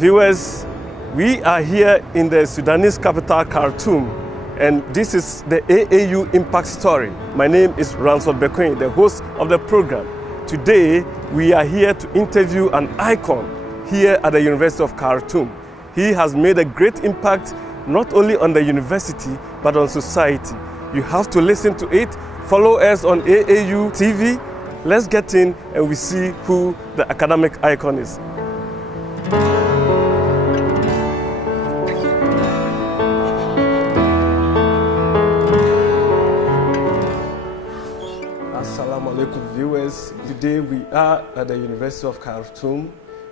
Viewers, we are here in the Sudanese capital, Khartoum, and this is the AAU Impact Story. My name is Ransford Bequin, the host of the program. Today, we are here to interview an icon here at the University of Khartoum. He has made a great impact not only on the university, but on society. You have to listen to it. Follow us on AAU TV. Let's get in and we see who the academic icon is. Assalamu alaikum viewers. Today we are at the University of Khartoum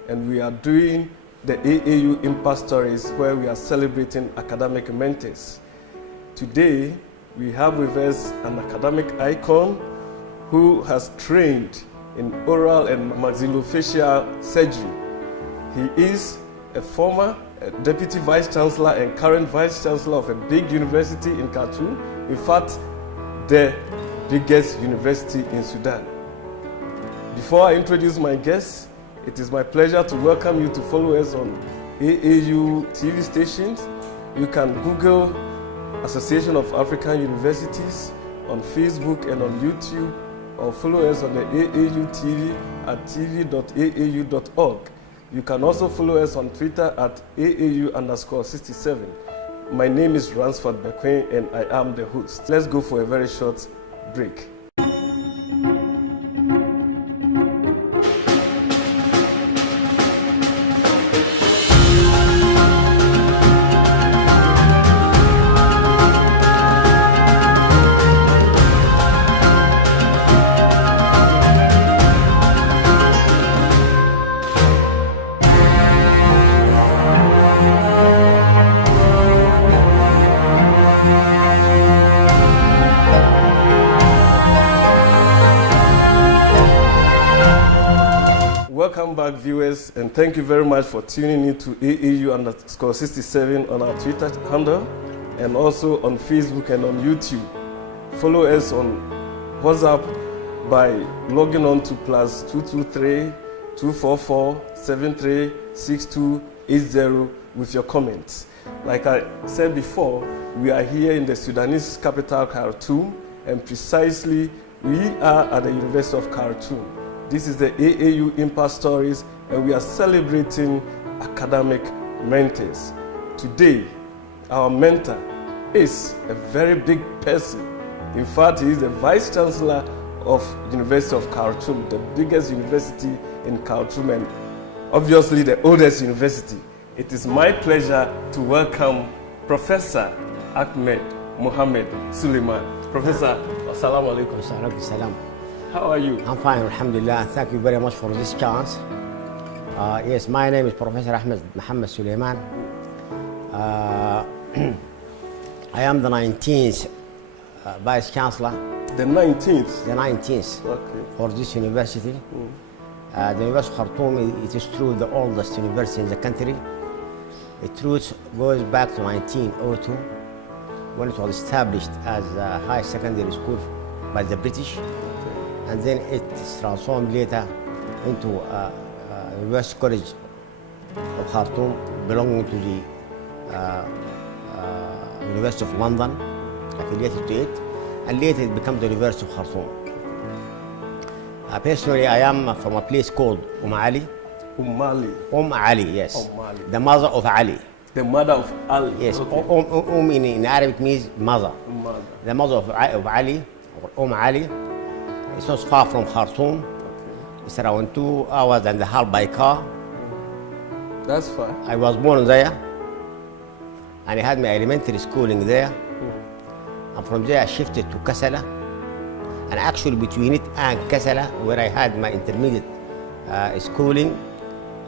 and we are doing the AAU Impact Stories where we are celebrating academic mentors. Today we have with us an academic icon who has trained in oral and maxillofacial surgery. He is a former Deputy Vice Chancellor and current Vice Chancellor of a big university in Khartoum. In fact, the biggest university in Sudan. Before I introduce my guests, it is my pleasure to welcome you to follow us on AAU TV stations. You can Google Association of African Universities on Facebook and on YouTube, or follow us on the AAU TV at tv.aau.org. You can also follow us on Twitter at AAU_67. My name is Ransford Bequin and I am the host. Let's go for a very short break. Welcome back, viewers, and thank you very much for tuning in to AAU_67 on our Twitter handle and also on Facebook and on YouTube. Follow us on WhatsApp by logging on to +223 244 736280 with your comments. Like I said before, we are here in the Sudanese capital, Khartoum, and precisely we are at the University of Khartoum. This is the AAU Impact Stories, and we are celebrating academic mentors. Today, our mentor is a very big person. In fact, he is the Vice Chancellor of University of Khartoum, the biggest university in Khartoum, and obviously the oldest university. It is my pleasure to welcome Professor Ahmed Mohamed Suleiman. Professor, assalamu alaikum. Salam. How are you? I'm fine, alhamdulillah. Thank you very much for this chance. Yes, my name is Professor Ahmed Mohamed Suleiman. I am the 19th Vice Chancellor. The 19th? The 19th for this university. The University of Khartoum, it is true, the oldest university in the country. Its roots goes back to 1902 when it was established as a high secondary school by the British. And then it's transformed later into University College of Khartoum, belonging to the University of London, affiliated to it, and later it became the University of Khartoum. Personally, I am from a place called Ali. Ali, yes. Ali. The mother of Ali. The mother of Ali. Yes. Okay. In Arabic means mother. The mother of Ali, or Ali. It's not far from Khartoum. Okay. It's around 2 hours and a half by car. That's fine. I was born there, and I had my elementary schooling there. And from there I shifted to Kassala. And actually between it and Kassala, where I had my intermediate schooling,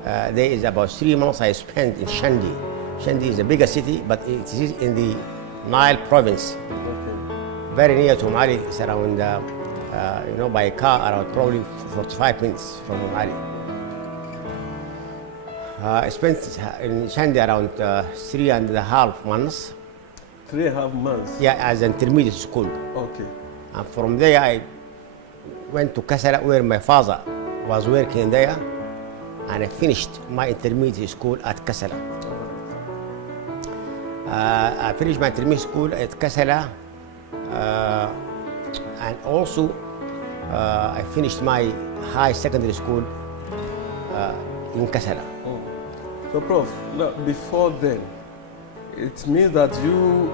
there is about 3 months I spent in Shandi. Shandi is a bigger city, but it is in the Nile province. Okay. Very near to Mali. It's around by car around probably 45 minutes from Ali. I spent in Shandi around 3.5 months. 3.5 months? Yeah, as an intermediate school. Okay. And from there I went to Kassala, where my father was working there. and I finished my intermediate school at Kassala. I finished my intermediate school at Kassala, and also I finished my high secondary school in Kassala. So, Prof, now, before then, it means that you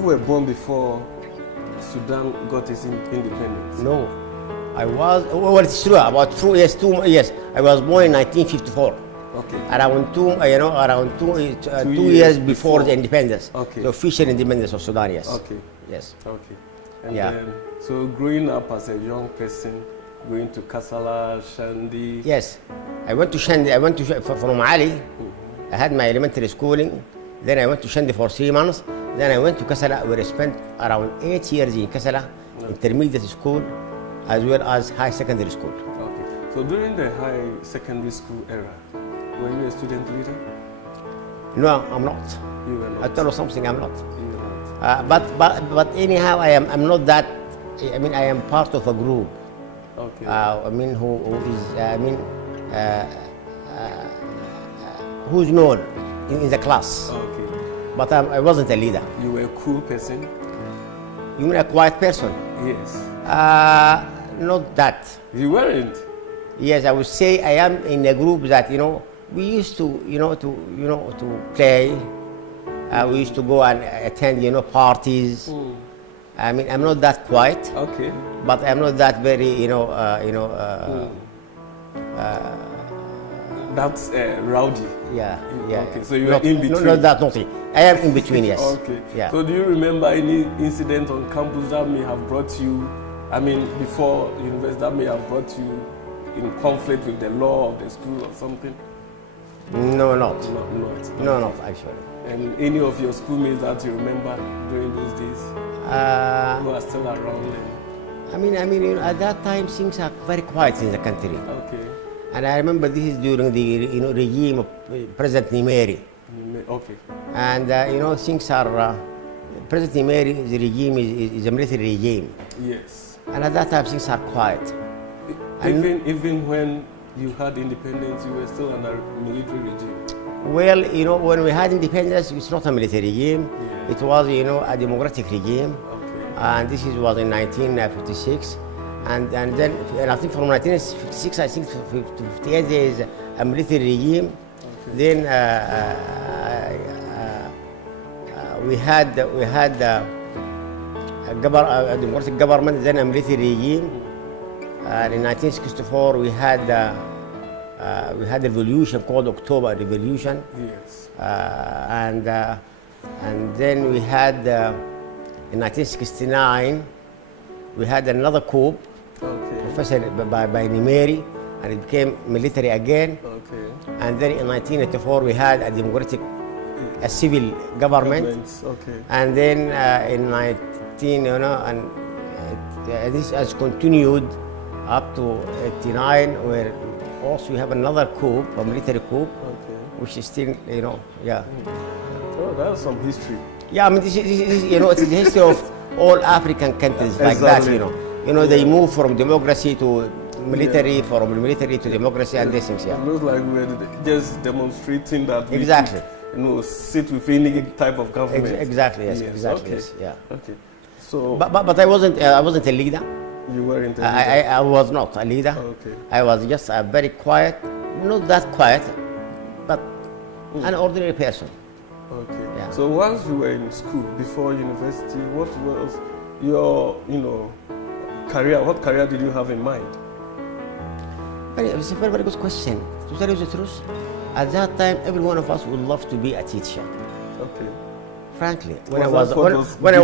were born before Sudan got its independence. No, I was. Well, it's true. About 2 years. 2 years. I was born in 1954. Okay. Around two years before the independence. Okay. The official independence of Sudan. Yes. Okay. Yes. Okay. And Yeah. then, so growing up as a young person, going to Kassala, Shandi. Yes. I went to Shandi. I went to from Ali. I had my elementary schooling. Then I went to Shandi for 3 months. Then I went to Kassala, where I spent around 8 years in Kassala, intermediate school, as well as high secondary school. Okay. So during the high secondary school era, were you a student leader? No, I'm not. You were I not. tell you something, I'm not. You were not. But anyhow, I'm not that. I mean, I am part of a group. Okay. I mean, who is who's known in the class. Okay. But I wasn't a leader. You were a cool person? You mean a quiet person? Yes. Not that. You weren't? Yes, I would say I am in a group that we used to to play. We used to go and attend parties. I mean, I'm not that quiet. Okay. But I'm not that very That's rowdy. Yeah. Okay, so you were in between. Not that naughty. I am in between. Yes. Okay. Yeah. So do you remember any incident on campus that may have brought you, I mean, before university, that may have brought you in conflict with the law of the school or something? No, not. Not. Not actually. And any of your schoolmates that you remember during those days who are still around? I mean, at that time things are very quiet in the country. Okay. And I remember this is during the regime of President Nimeri. Okay. And things are President Nimeri's regime is a military regime. Yes. And at that time things are quiet. Even when you had independence, you were still under military regime. Well, when we had independence, it's not a military regime. Yeah. It was, a democratic regime. Okay. And this was in 1956. And then I think from 1956, I think to 58, there is a military regime. Okay. Then we had a democratic government, then a military regime. And in 1964, we had a revolution called October Revolution. Yes. And then we had in 1969 we had another coup, Okay. professor by Nimeri, and it became military again. Okay. And then in 1984 we had a democratic, a civil government. Okay. And then in 19, and this has continued up to 89, where also we have another coup, a military coup, Okay. which is still, yeah. Oh, that's some history. Yeah, I mean, this is it's the history of all African countries like Exactly. that, they move from democracy to military, from military to democracy, and these things, yeah. It looks like we're just demonstrating that we Exactly. could, sit with any type of government. Exactly, yes, Yes, exactly, okay. yes, yeah. Okay. So But I wasn't a leader. you weren't. I was not a leader. Okay. I was just a very quiet, not that quiet, but an ordinary person. Okay. Yeah. So once you were in school, before university, what was your, career? What career did you have in mind? It's a very, very good question. To tell you the truth, at that time, every one of us would love to be a teacher. Okay. Frankly, Was that what was giving when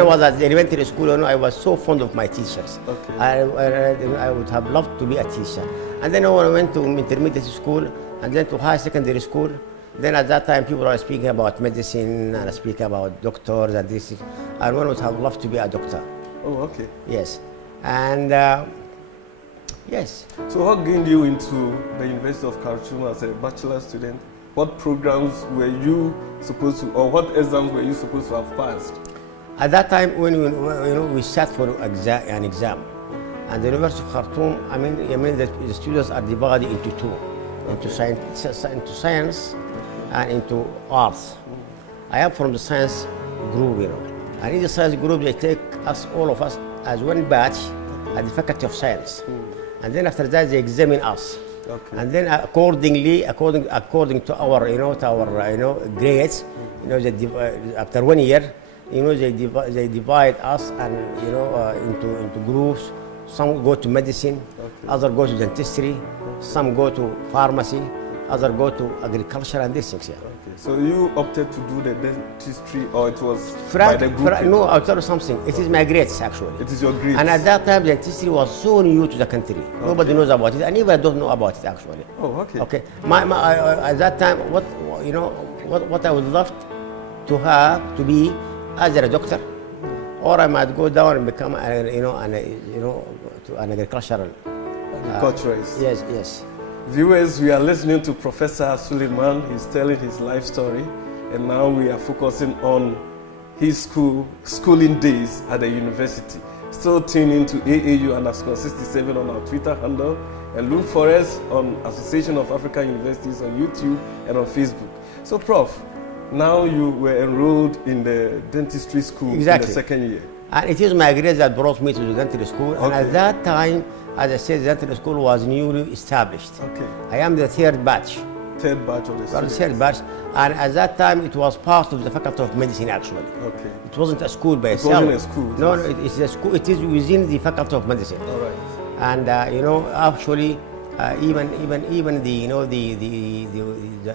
I you- was at the elementary school, I was so fond of my teachers. Okay. I would have loved to be a teacher. And then when I went to intermediate school and then to high secondary school, then at that time people are speaking about medicine and speaking about doctors and this. And one would have loved to be a doctor. Oh, okay. Yes, and yes. So what gained you into the University of Khartoum as a bachelor student? What programs were you supposed to, or what exams were you supposed to have passed? At that time, when we sat for an exam, and the University of Khartoum, the students are divided into two. into science and into arts. I am from the science group, and in the science group they take us, all of us, as one batch at the Faculty of Science, and then after that they examine us, and then according to our grades, after 1 year, they divide us and into groups. Some go to medicine, others go to dentistry, some go to pharmacy, others go to agriculture and these things. Yeah. Okay. So you opted to do the dentistry, or it was by the group? No, I'll tell you something. It is my grades actually. It is your grades. And at that time, dentistry was so new to the country. Nobody knows about it, and even I don't know about it actually. Oh, okay. Okay. At that time, what I would love to be either a doctor, or I might go down and become an agricultural. Agriculturist. Yes. Viewers, we are listening to Professor Suleiman. He's telling his life story, and now we are focusing on his schooling days at the university. Still tune in to AAU_67 on our Twitter handle, and look for us on Association of African Universities on YouTube and on Facebook. So, Prof, now you were enrolled in the dentistry school in the second year. And it is my grades that brought me to the dentistry school. And at that time, as I said, the dentistry school was newly established. Okay. I am the third batch. Third batch of the students. Third batch. And at that time, it was part of the Faculty of Medicine, actually. Okay. It wasn't a school by itself. It wasn't a school. No, it's a school. It is within the Faculty of Medicine. All right. And actually, even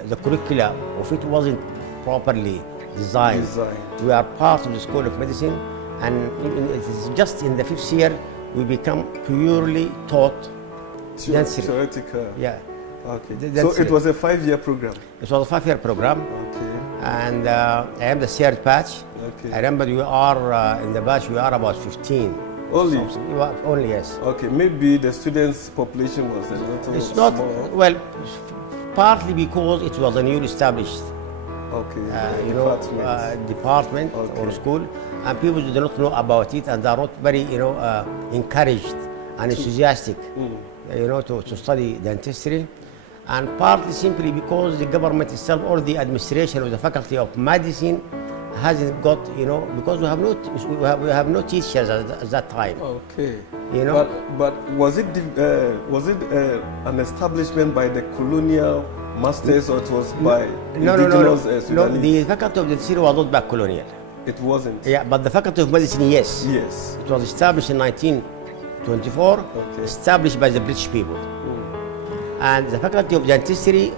the curricula of it wasn't properly designed. We are part of the School of Medicine, and it is just in the 5th year we become purely taught dentistry. Theoretical. Yeah. Okay. So it was a 5-year program. It was a 5-year program. Okay. And I am the third batch. Okay. I remember we are in the batch we are about 15. Only? Only, yes. Okay, maybe the students' population was a little It's small. not, well, partly because it was a newly established department or school, and people do not know about it, and they are not very encouraged and enthusiastic to study dentistry, and partly simply because the government itself or the administration of the Faculty of Medicine hasn't got, because we have no teachers at that time. Okay. But was it an establishment by the colonial masters, or it was by indigenous Sudanese? No, the Faculty of Dentistry was not by colonial. It wasn't? Yeah, but the Faculty of Medicine, yes. Yes. It was established in 1924, established by the British people. And the Faculty of Dentistry,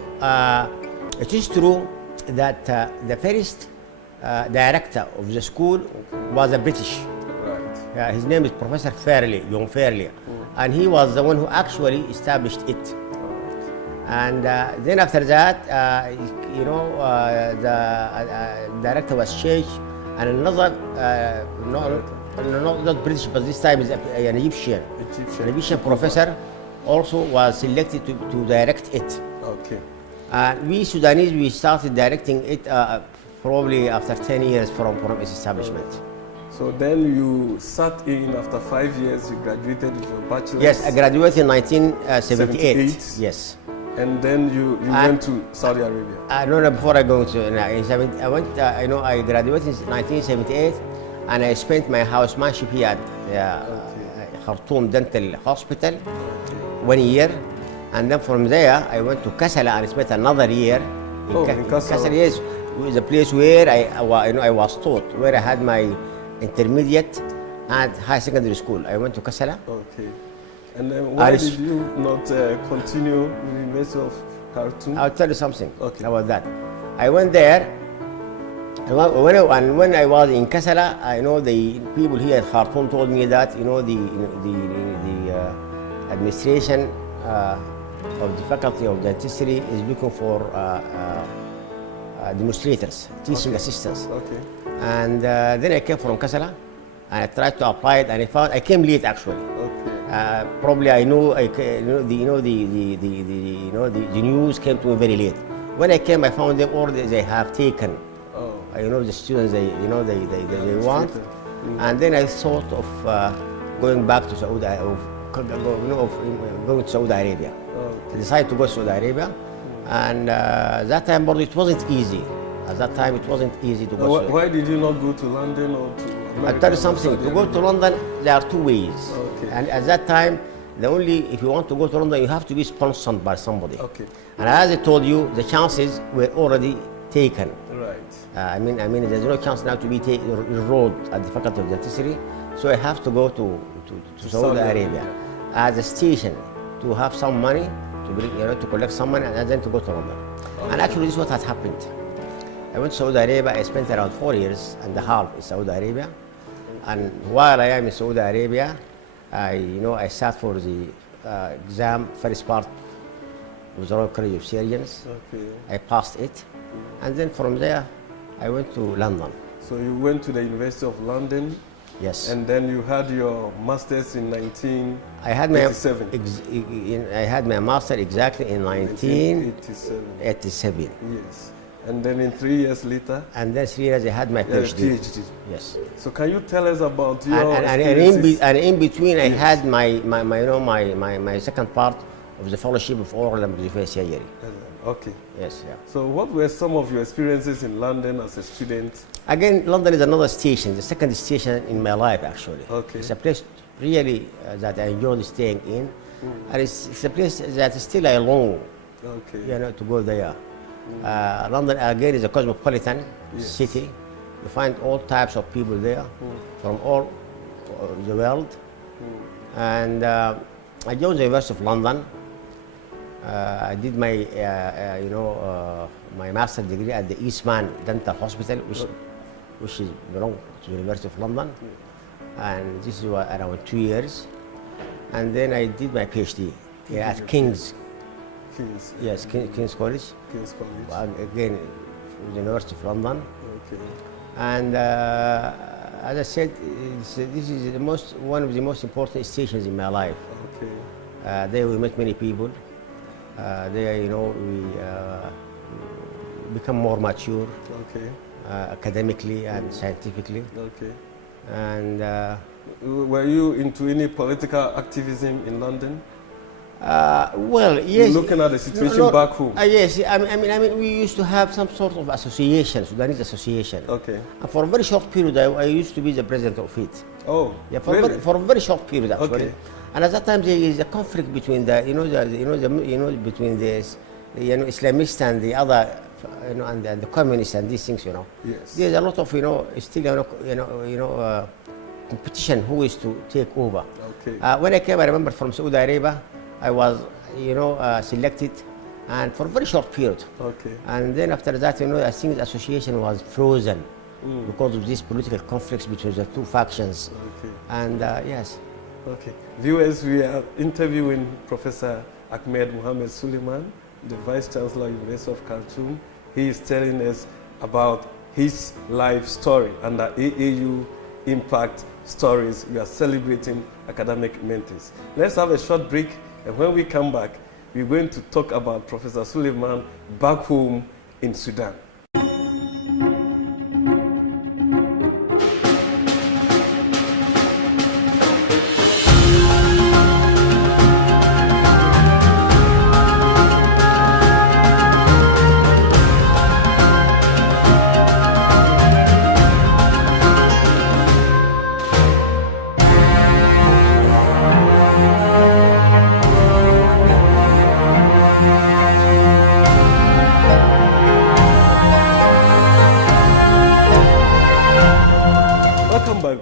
it is true that the first director of the school was a British. Right. His name is Professor John Fairley, and he was the one who actually established it. And then after that, the director was changed, and another, not British, but this time is an Egyptian professor also was selected to direct it. Okay. We Sudanese, we started directing it probably after 10 years from its establishment. So then you sat in after 5 years, you graduated with your bachelor's? Yes, I graduated in 1978. Yes. And then you went to Saudi Arabia? No, before I go to, I graduated in 1978, and I spent my housemanship here at Khartoum Dental Hospital 1 year, and then from there I went to Kassala and spent another year in Kassala. Yes, it was a place where I was taught, where I had my intermediate and high secondary school. I went to Kassala. Okay. And then why did you not continue with the University of Khartoum? I'll tell you something about that. I went there, and when I was in Kassala, I know the people here at Khartoum told me that the administration of the Faculty of Dentistry is looking for demonstrators, teaching assistants. Okay. And then I came from Kassala, and I tried to apply it, and I came late actually. Okay. Probably I know the news came to me very late. When I came, I found them already they have taken. The students they want, and then I thought of going back to Saudi, going to Saudi Arabia. Okay. I decided to go to Saudi Arabia, and that time, but it wasn't easy. At that time, it wasn't easy to go. Why did you not go to London or to America? I'll tell you something. To go to London, there are two ways. Okay. And at that time, if you want to go to London, you have to be sponsored by somebody. Okay. And as I told you, the chances were already taken. Right. I mean, there's no chance now to be enrolled at the Faculty of Dentistry, so I have to go to Saudi Arabia as a station to have some money, to bring, to collect some money, and then to go to London. Okay. And actually, this is what had happened. I went to Saudi Arabia. I spent around 4 years and a half in Saudi Arabia, and while I am in Saudi Arabia, I sat for the exam, first part of the Royal College of Surgeons. Okay. I passed it, and then from there, I went to London. So you went to the University of London. Yes. And then you had your master's in 1987. I had my master exactly in 1987. Yes. And then in 3 years later? And then 3 years I had my PhD. Yes. So can you tell us about your experiences? And in between I had my second part of the fellowship of oral and maxillofacial surgery. Okay. Yes, yeah. So what were some of your experiences in London as a student? Again, London is another station, the second station in my life actually. Okay. It's a place really that I enjoyed staying in. And it's a place that still I long to go there. London again is a cosmopolitan city. You find all types of people there from all the world. And I joined the University of London. I did my my master's degree at the Eastman Dental Hospital, which belongs to the University of London, and this was around 2 years. And then I did my PhD at King's College. Again, the University of London. Okay. And as I said, this is one of the most important stations in my life. Okay. There we met many people. There, we become more mature. Okay. Academically and scientifically. Okay. And were you into any political activism in London? Well, yes. Looking at the situation back home. Yes, I mean, we used to have some sort of association, Sudanese association. Okay. And for a very short period, I used to be the president of it. Oh, yeah, really? For a very short period, actually. Okay. And at that time, there is a conflict between between this, Islamists and the other, and the communists and these things, Yes. There's a lot of, still, competition who is to take over. Okay. When I came, I remember from Saudi Arabia, I was, selected, and for a very short period. Okay. And then after that, I think the association was frozen because of these political conflicts between the two factions. Okay. And yes. Okay. Viewers, we are interviewing Professor Ahmed Mohamed Suleiman, the Vice Chancellor, University of Khartoum. He is telling us about his life story under AAU Impact Stories. We are celebrating academic mentors. Let's have a short break, and when we come back, we're going to talk about Professor Suleiman back home in Sudan.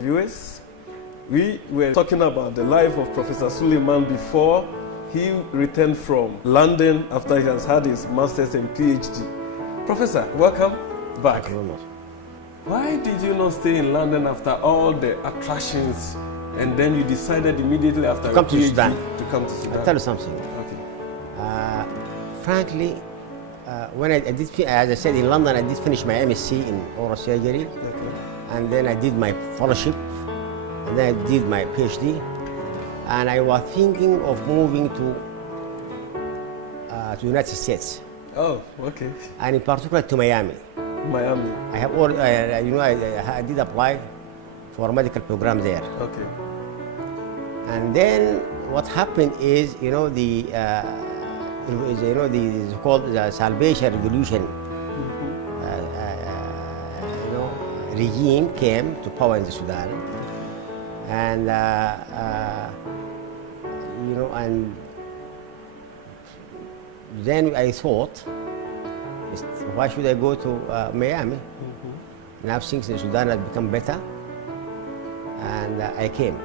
Viewers, we were talking about the life of Professor Suleiman before he returned from London after he has had his master's and PhD. Professor, welcome back. Thank you very much. Why did you not stay in London after all the attractions, and then you decided immediately after come PhD to Sudan? To come to Sudan? I'll tell you something. Okay. Frankly, when I did, as I said, in London, I did finish my MSc in oral surgery. Okay. And then I did my fellowship, and then I did my PhD, and I was thinking of moving to United States. Oh, okay. And in particular to Miami. Miami. I have all, I did apply for a medical program there. Okay. And then what happened is, it's called the Salvation Revolution. Regime came to power in the Sudan, and and then I thought, why should I go to Miami? Now things in Sudan have become better, and I came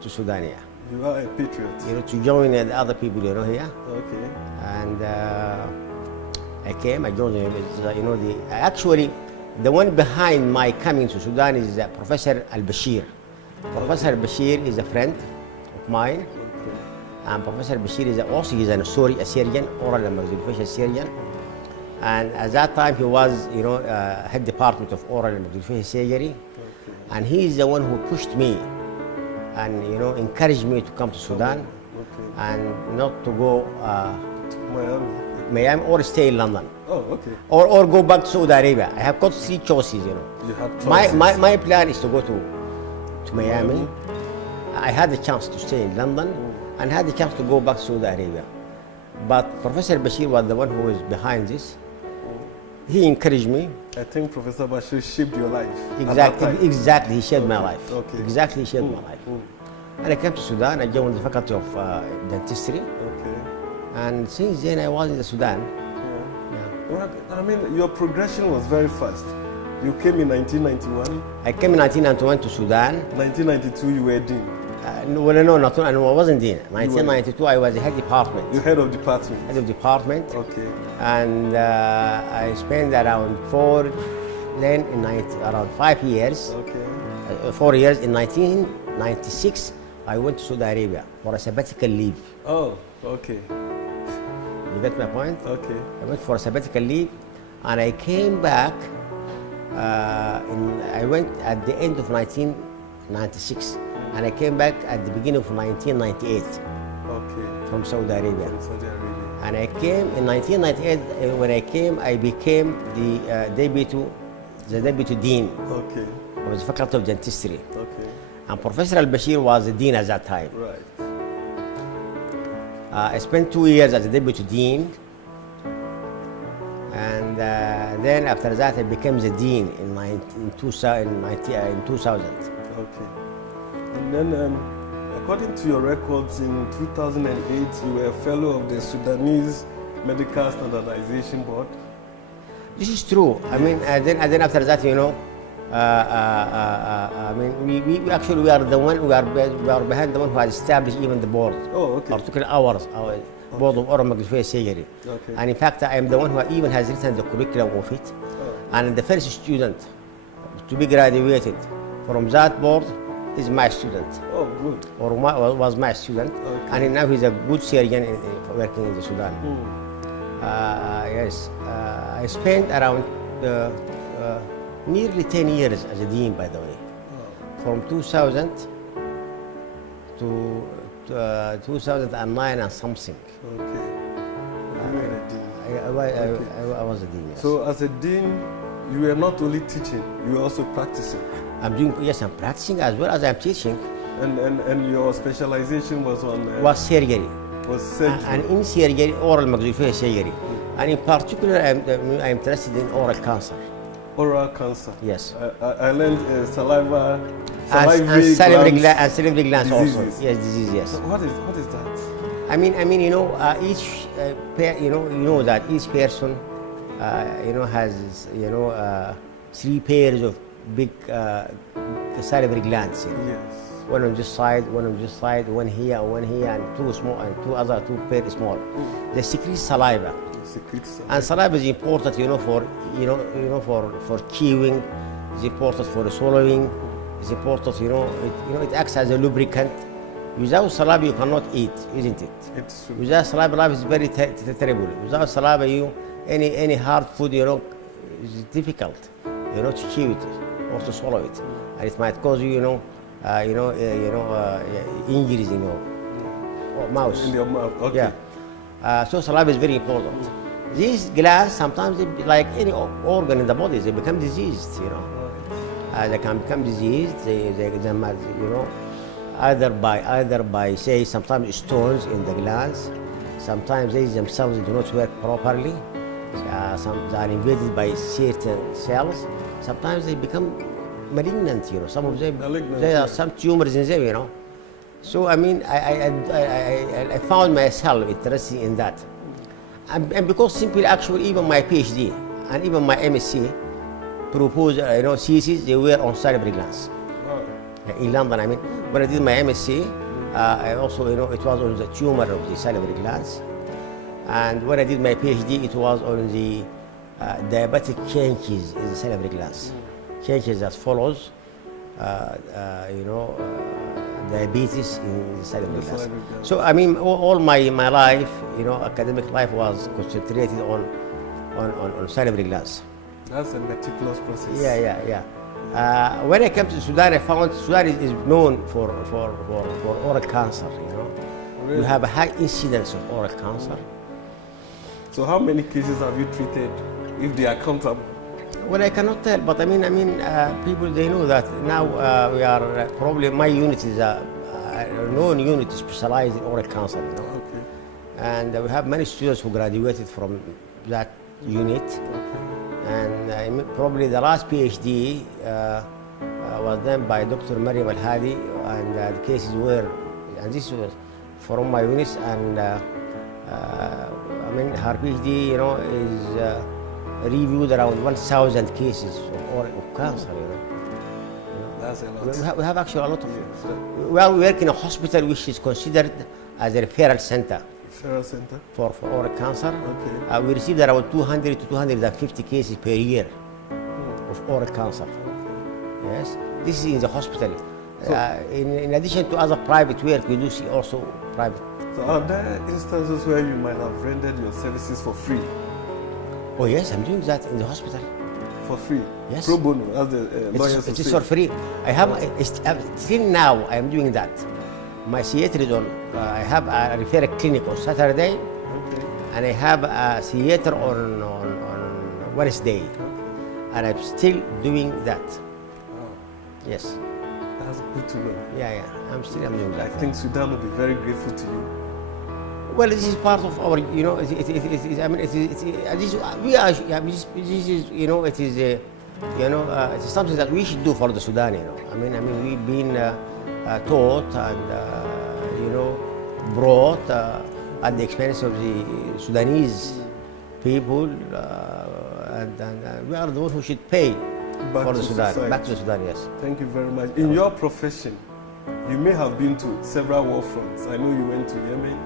to Sudan here. You are a patriot. To join the other people, here. Okay. And I came. I joined. Actually, the one behind my coming to Sudan is Professor Al-Bashir. Professor Al-Bashir is a friend of mine. Okay. And Professor Bashir is also a surgeon, oral and maxillofacial surgeon. And at that time he was, head department of oral and maxillofacial surgery. Okay. And he is the one who pushed me and encouraged me to come to Sudan. Okay. And not to go Miami or stay in London. Oh, okay. Or go back to Saudi Arabia. I have got 3 choices, You had choices. My plan is to go to Miami. I had the chance to stay in London and had the chance to go back to Saudi Arabia. But Professor Bashir was the one who was behind this. He encouraged me. I think Professor Bashir shaped your life. Exactly, he shaped my life. Okay. Exactly, he shaped my life. And I came to Sudan. I joined the faculty of dentistry. Okay. And since then I was in the Sudan. Well, I mean, your progression was very fast. You came in 1991. I came in 1991 to Sudan. 1992, you were dean. I wasn't dean. 1992, I was the head department. You head of department. Head of department. Okay. And I spent around around 5 years. Okay. 4 years. In 1996, I went to Saudi Arabia for a sabbatical leave. Oh, okay. You get my point? Okay. I went for a sabbatical leave, and I came back. I went at the end of 1996, and I came back at the beginning of 1998. Okay. From Saudi Arabia. From Saudi Arabia. And I came in 1998. When I came, I became the deputy dean Okay. of the faculty of dentistry. Okay. And Professor Al-Bashir was the dean at that time. Right. I spent 2 years as a deputy dean, and then after that I became the dean in 2000. Okay. And then, according to your records, in 2008, you were a fellow of the Sudanese Medical Standardization Board. This is true. I mean, then after that, I mean, we actually we are behind the one who has established even the board. Oh, okay. Particularly our board of oral maxillofacial surgery. Okay. And in fact, I am the one who even has written the curriculum of it. Oh. And the first student to be graduated from that board is my student. Oh, good. Or was my student. Okay. And now he's a good surgeon working in the Sudan. Yes. I spent around nearly 10 years as a dean, by the way. Oh. From 2000 to 2009 and something. Okay. You were a dean. I was a dean, yes. So as a dean, you were not only teaching, you were also practicing. I'm practicing as well as I'm teaching. And your specialization was on... was surgery. Was surgery. And in surgery, oral maxillofacial surgery. And in particular, I'm interested in oral cancer. Oral cancer. Yes. I learned salivary salivary glands also. Diseases. Yes, disease. Yes. So what is that? I mean, each that each person, has 3 pairs of big salivary glands. Yes. One on this side, one here, and 2 small, and 2 pairs small. They secrete saliva. And saliva is important, for chewing. It's important for swallowing. It's important, it acts as a lubricant. Without saliva, you cannot eat, isn't it? It's true. Without saliva, life is very terrible. Without saliva, any hard food, is difficult, to chew it or to swallow it, and it might cause you, injuries in your mouth. In your mouth. Okay. Yeah. So saliva is very important. These glands sometimes, like any organ in the body, they become diseased. They can become diseased. They either by say sometimes stones in the glands, sometimes they themselves do not work properly. Some they are invaded by certain cells. Sometimes they become malignant, you know. Some of them, there are some tumors in them, you know. So I mean, I found myself interested in that, and because simply, actually, even my PhD and even my MSc proposed, thesis, they were on salivary glands. In London, I mean, when I did my MSc, I also, it was on the tumor of the salivary glands. And when I did my PhD, it was on the diabetic changes in the salivary glands. Changes that follows, diabetes in the salivary glands. So, I mean, all my life, academic life was concentrated on salivary glands. That's a meticulous process. Yeah. When I came to Sudan, I found Sudan is known for oral cancer. Really? We have a high incidence of oral cancer. So how many cases have you treated, if they are countable? Well, I cannot tell, but I mean, people, they know that now we are probably, my unit is a known unit specialized in oral cancer. Okay. And we have many students who graduated from that unit. Okay. And probably the last PhD was done by Dr. Mariam Al-Hadi, and the cases were, and this was from my units, and her PhD, is reviewed around 1,000 cases of cancer. That's a lot. We have actually a lot of. Well, we work in a hospital which is considered as a referral center. Referral center? For oral cancer. Okay. We received around 200 to 250 cases per year of oral cancer. Okay. Yes, this is in the hospital. So, in addition to other private work, we do see also private. So are there instances where you might have rendered your services for free? Oh yes, I'm doing that in the hospital. For free? Yes. Pro bono, as the lawyers It is for free. I have, still now I am doing that. My theater is on, I have a referral clinic on Saturday, okay, and I have a theater on Wednesday, and I'm still doing that. Wow. Yes. That's good to know. Yeah, I'm doing that. I think Sudan will be very grateful to you. Well, this is part of our, we are, this is, it is something that we should do for the Sudan, I mean, we've been taught and, brought at the expense of the Sudanese people, and we are the ones who should pay for the Sudan, society. Back to Sudan, yes. Thank you very much. In your profession, you may have been to several war fronts. I know you went to Yemen.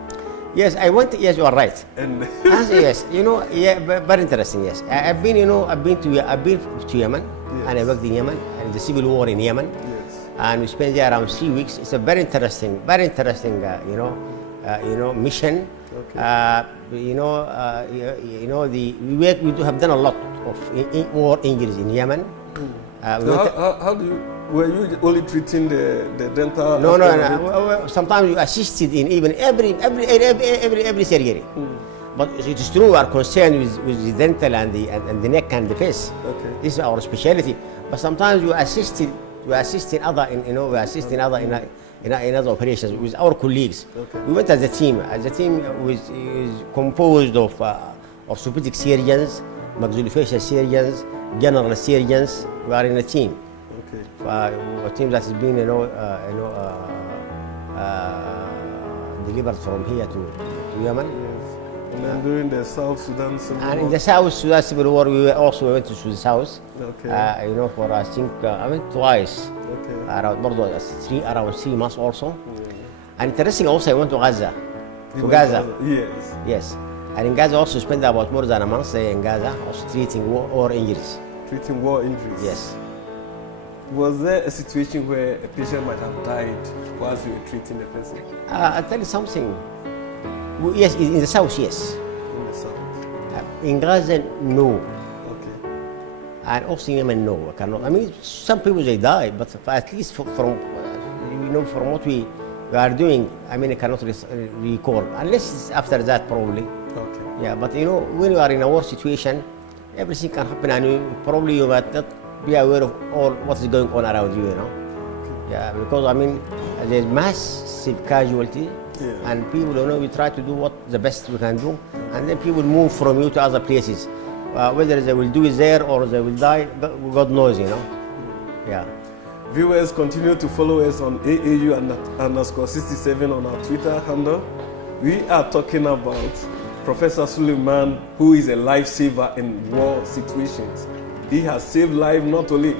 Yes, I went. Yes, you are right. And yes, very interesting. Yes, I've been to Yemen, yes, and I worked in Yemen and the civil war in Yemen. Yes. And we spent there around 3 weeks. It's a very interesting, mission. Okay. We do have done a lot of war injuries in Yemen. So how do you? Were you only treating the dental? No. Sometimes we assisted in even every surgery. But it is true we are concerned with the dental and the neck and the face. Okay. This is our specialty. But sometimes we assist in other in other operations with our colleagues. Okay. We went as a team. As a team is composed of orthopedic surgeons, maxillofacial surgeons, general surgeons. We are in a team. Okay. A team that has been, delivered from here to Yemen. Yes. And then during the South Sudan Civil War. And in the South Sudan Civil War, we went to the South. Okay. For I think I went twice. Okay. Around 3 months also. Yeah. And interesting also, I went to Gaza. Yes. Yes. And in Gaza also spent about more than a month in Gaza, also treating war injuries. Treating war injuries. Yes. Was there a situation where a patient might have died whilst you were treating the person? I'll tell you something. Yes, in the South, yes. In the South? In Gaza, no. Okay. And also in Yemen, no. I cannot. I mean, some people, they die, but at least from what we are doing, I mean, I cannot recall. Unless it's after that, probably. Okay. Yeah, but when you are in a war situation, everything can happen, and probably you might not be aware of all what is going on around you, Okay. Yeah, because I mean, there's massive casualty Yeah. and people, we try to do what the best we can do, and then people move from you to other places. Whether they will do it there or they will die, God knows, Yeah. Viewers, continue to follow us on AAU underscore 67 on our Twitter handle. We are talking about Professor Suleiman, who is a lifesaver in war situations. He has saved life not only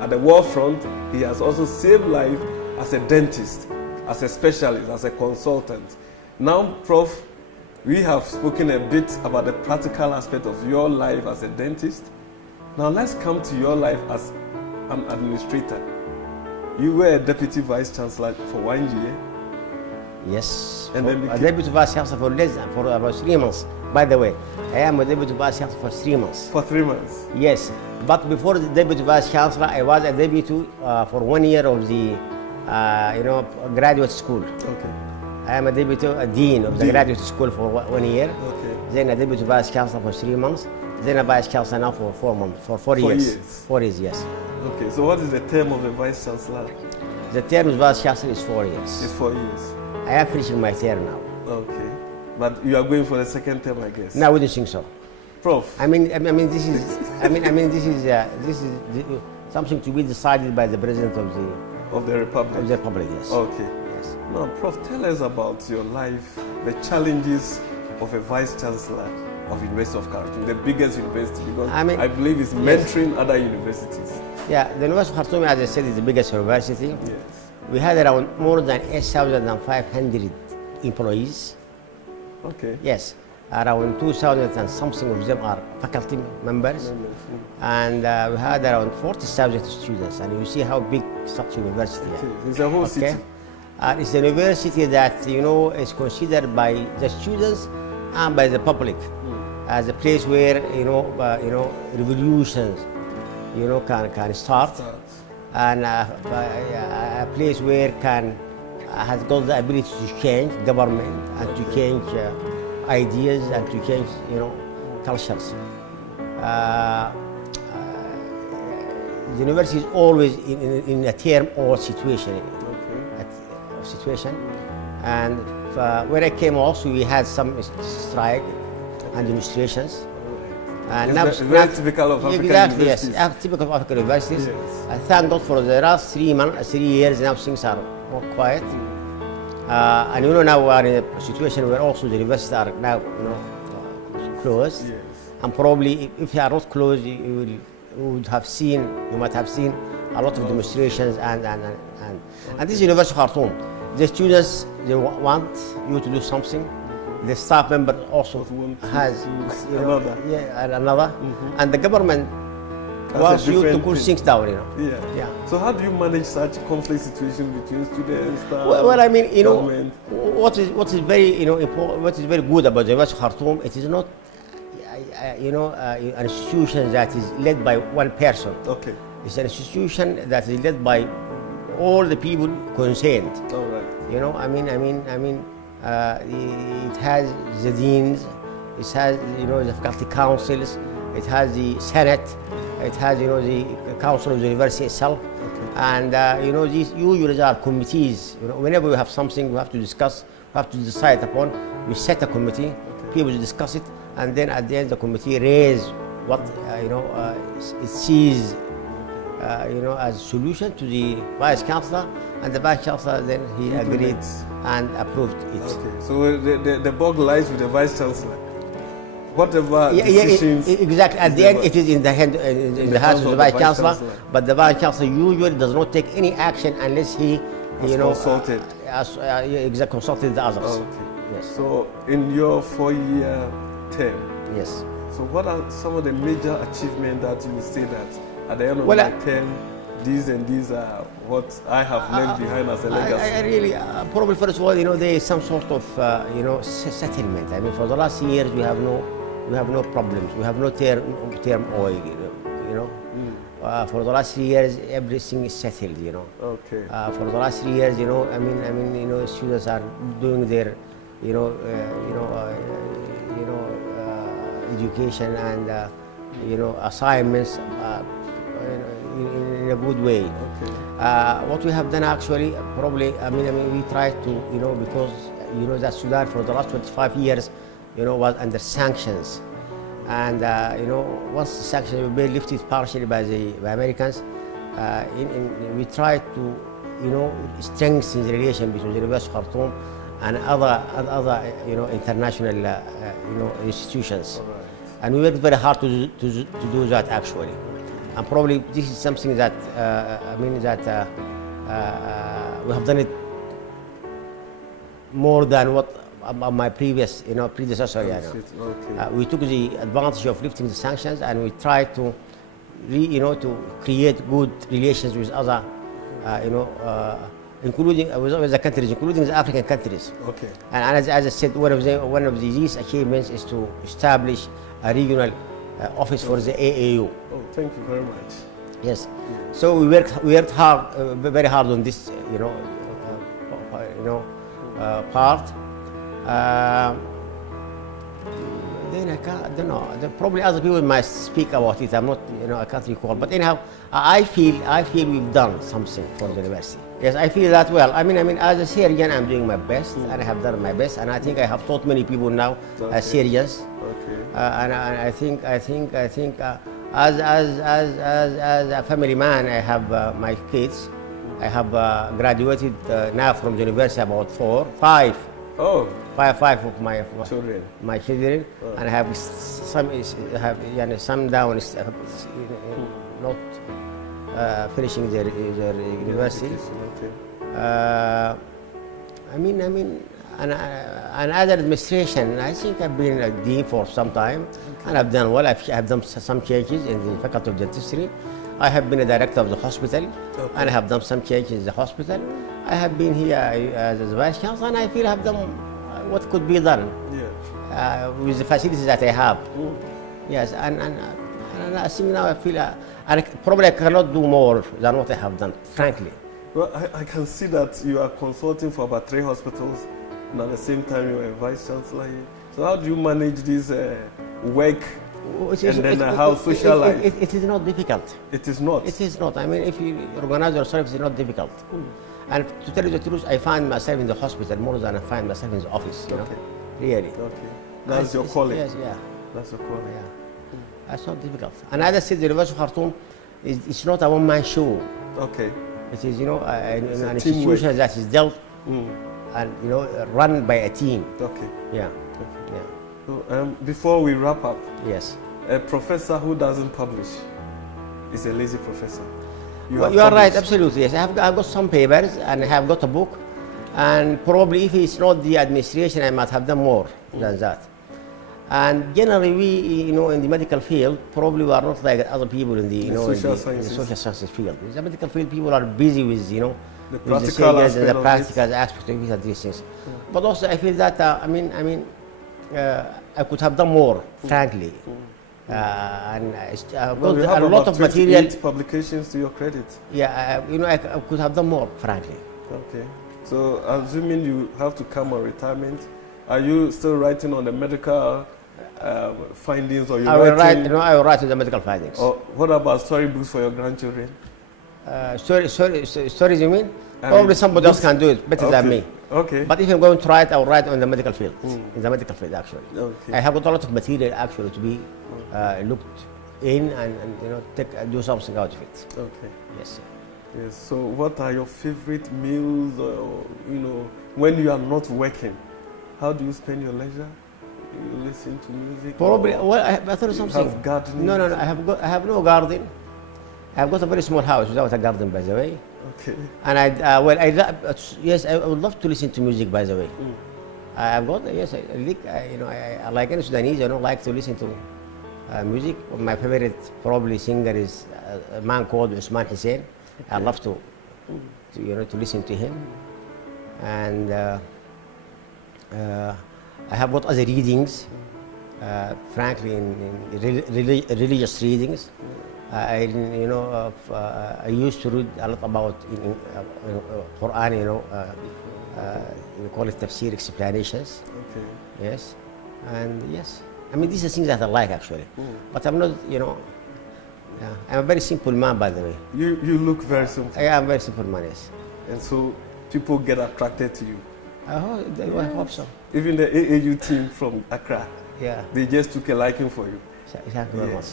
at the war front, he has also saved life as a dentist, as a specialist, as a consultant. Now, Prof, we have spoken a bit about the practical aspect of your life as a dentist. Now let's come to your life as an administrator. You were a deputy vice chancellor for 1 year. Yes, And then a deputy vice chancellor for about 3 months. By the way, I am a deputy vice chancellor for 3 months. For 3 months. Yes, but before the deputy vice chancellor, I was a deputy for 1 year of the, graduate school. Okay. I am a deputy dean of the graduate school for 1 year. Okay. Then a deputy vice chancellor for 3 months. Then a vice chancellor now for 4 months, for 4 years. 4 years, yes. Okay, so what is the term of the vice chancellor? The term of vice chancellor is 4 years. It's 4 years. I am finishing my term now. Okay, but you are going for the second term, I guess. No, I wouldn't think so. Prof. This is something to be decided by the president Of the Republic. of the Republic. Yes. Okay. Yes. Now, Prof, tell us about your life, the challenges of a vice chancellor of University of Khartoum, the biggest university, because I believe it's mentoring other universities. Yeah, the University of Khartoum, as I said, is the biggest university. Yes. We had around more than 8,500 employees. Okay. Yes, around 2,000 and something of them are faculty members, and we had around 40,000 students. And you see how big such a university is. It's a whole city. It's a university that is considered by the students and by the public as a place where revolutions can start, and a place where has got the ability to change government and to change ideas and to change cultures. The university is always in a term or situation. And when I came also, we had some strike and demonstrations. And it's very typical of African universities. Yes, typical of African universities. Yes. I thank God for the last 3 years now things are more quiet. And now we are in a situation where also the universities are now closed. Yes. And probably if they are not closed, you might have seen a lot of demonstrations and this is University of Khartoum. The students, they want you to do something. The staff member also has another. And the government wants you to push things down. Yeah. So how do you manage such conflict situation between students, staff, government? What is very important, what is very good about the University of Khartoum, it is not an institution that is led by one person. Okay. It's an institution that is led by all the people concerned. All right. It has the deans, it has the faculty councils, it has the senate, it has the council of the university itself, and these usually are committees. Whenever we have something we have to discuss, we have to decide upon, we set a committee, people discuss it, and then at the end the committee raise what it sees as a solution to the vice chancellor, and the vice chancellor then he agreed and approved it. Okay, so the bug lies with the vice chancellor. Whatever decisions. Exactly. At the end, it is in the hands of the vice chancellor. But the vice chancellor usually does not take any action unless he, consulted. Consulted the others. Okay. Yes. So in your 4-year term. Yes. So what are some of the major achievements that you would say that at the end of my term, these and these are what I have left behind as a legacy? I really, probably first of all, there is some sort of, settlement. I mean, for the last years, we have no problems. We have no term oil, For the last 3 years, everything is settled, Okay. For the last 3 years, students are doing their, education and, assignments in a good way. Okay. What we have done actually, probably, I mean, we tried to, because that Sudan for the last 25 years, was under sanctions, and once the sanctions were lifted partially by Americans, we tried to, strengthen the relation between the University of Khartoum and other international, institutions, and we worked very hard to do that actually. And probably this is something that we have done it more than what my previous predecessor. Okay. We took the advantage of lifting the sanctions, and we tried to to create good relations with other including with the countries, including the African countries. Okay. And as I said, one of these achievements is to establish a regional office for the AAU. Oh, thank you very much. Yes. So we worked hard, very hard on this, part. Then I don't know. Probably other people might speak about it. I'm not, I can't recall. But anyhow, I feel we've done something for the university. Yes, I feel that well. I mean, as a Syrian, I'm doing my best, and I have done my best, and I think I have taught many people now as Syrians. Okay. And I think as a family man, I have my kids. I have graduated now from the university about five of my Children. My children, and I have some down not finishing their university. Okay. And other administration, I think I've been a dean for some time, and I've done well. I've done some changes in the faculty of dentistry. I have been a director of the hospital, and I have done some changes in the hospital. I have been here as a vice chancellor, and I feel I have done what could be done with the facilities that I have. Yes, and I think now I feel, and probably I cannot do more than what I have done, frankly. Well, I can see that you are consulting for about 3 hospitals, and at the same time you are a vice chancellor here. So how do you manage this work and then how social life? It is not difficult. It is not? It is not. I mean, if you organize yourself, it's not difficult. And to tell you the truth, I find myself in the hospital more than I find myself in the office, really. Okay. That's your calling? Yes, yeah. That's your calling? Yeah. That's not difficult. And as I said, the University of Khartoum, it's not a one-man show. Okay. It is, an institution that is dealt and, run by a team. Okay. Yeah. Okay. Yeah. So, before we wrap up, yes. A professor who doesn't publish is a lazy professor. You are right, absolutely. Yes, I've got some papers, and I have got a book, and probably if it's not the administration, I might have done more than that. And generally, we, in the medical field, probably we are not like other people in the, social in the social sciences field. In the medical field, people are busy with, the with practical the aspect, the practical aspect of these things. But also, I feel that I could have done more, frankly. And I've got a lot of material. Publications to your credit. Yeah, I could have done more, frankly. Okay. So, assuming you have to come on retirement, are you still writing on the medical findings, or you I will write on the medical findings. Or what about storybooks for your grandchildren? Stories, you mean? Probably somebody else can do it better than me. Okay. But if I'm going to write, I will write on the medical field. In the medical field, actually. Okay. I have got a lot of material actually to be looked in and do something out of it. Okay. Yes, sir. Yes. So, what are your favorite meals? Or, when you are not working, how do you spend your leisure? You listen to music? Probably. Well, I thought something. Have gardening? No. I have no garden. I have got a very small house without a garden, by the way. Okay. And yes, I would love to listen to music, by the way. I've got, yes, I like any Sudanese. I don't like to listen to music. My favorite probably singer is a man called Usman Hussein. I love to listen to him. And I have got other readings, frankly, in religious readings. I used to read a lot about Quran, we call it tafsir explanations. Okay. Yes, and yes. I mean, these are things that I like, actually. But I'm not, Yeah. I'm a very simple man, by the way. You look very simple. Yeah, I'm a very simple man, yes. And so people get attracted to you. I hope so. Even the AAU team from Accra, Yeah. they just took a liking for you. Thank you very much.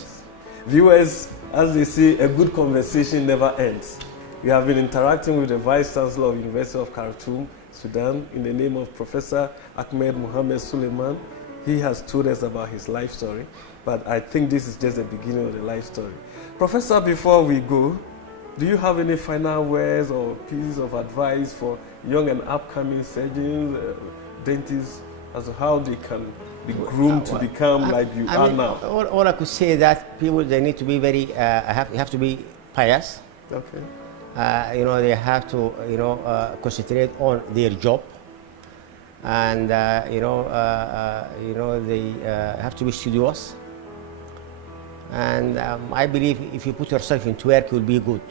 Viewers, as they say, a good conversation never ends. We have been interacting with the Vice Chancellor of University of Khartoum, Sudan, in the name of Professor Ahmed Mohamed Suleiman. He has told us about his life story, but I think this is just the beginning of the life story. Professor, before we go, do you have any final words or pieces of advice for young and upcoming surgeons, dentists, as to how they can be groomed to become like you are now? All I could say that people, they need to be very, have to be pious. Okay. They have to, concentrate on their job, and they have to be studious. And I believe if you put yourself into work, you'll be good.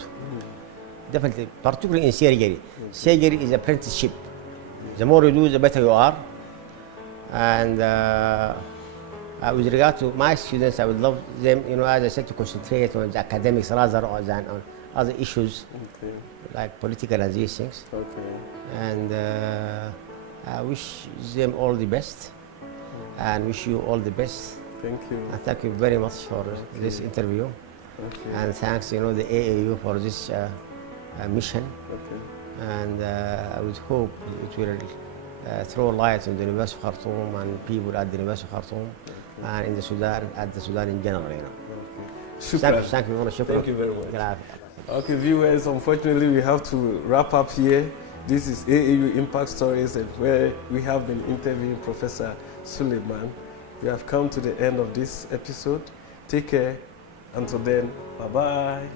Definitely, particularly in surgery. Surgery is apprenticeship. The more you do, the better you are. And with regard to my students, I would love them, as I said, to concentrate on the academics rather than on other issues, like political and these things. And I wish them all the best, and wish you all the best. Thank you. And thank you very much for this interview. And thanks, the AAU for this mission. And I would hope it will throw light on the University of Khartoum and people at the University of Khartoum and in the Sudan, at the Sudan in general. Thank you very much. Okay, viewers, unfortunately we have to wrap up here. This is AAU Impact Stories, and where we have been interviewing Professor Suleiman. We have come to the end of this episode. Take care. Until then, bye-bye.